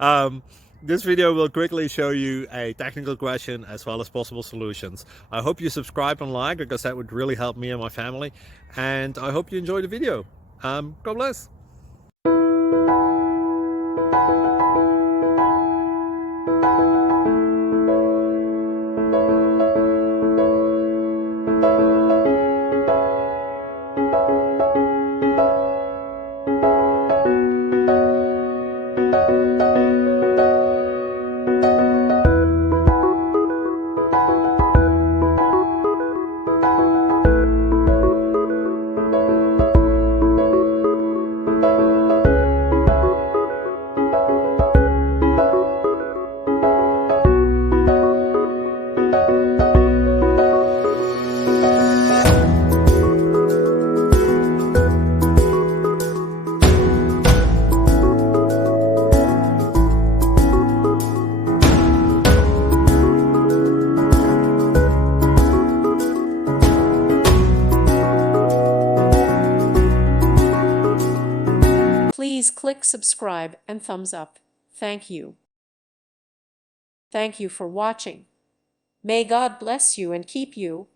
um, this video will quickly show you a technical question as well as possible solutions. I hope you subscribe and like because that would really help me and my family. And I hope you enjoy the video. God bless. Please click subscribe and thumbs up. Thank you. Thank you for watching. May God bless you and keep you.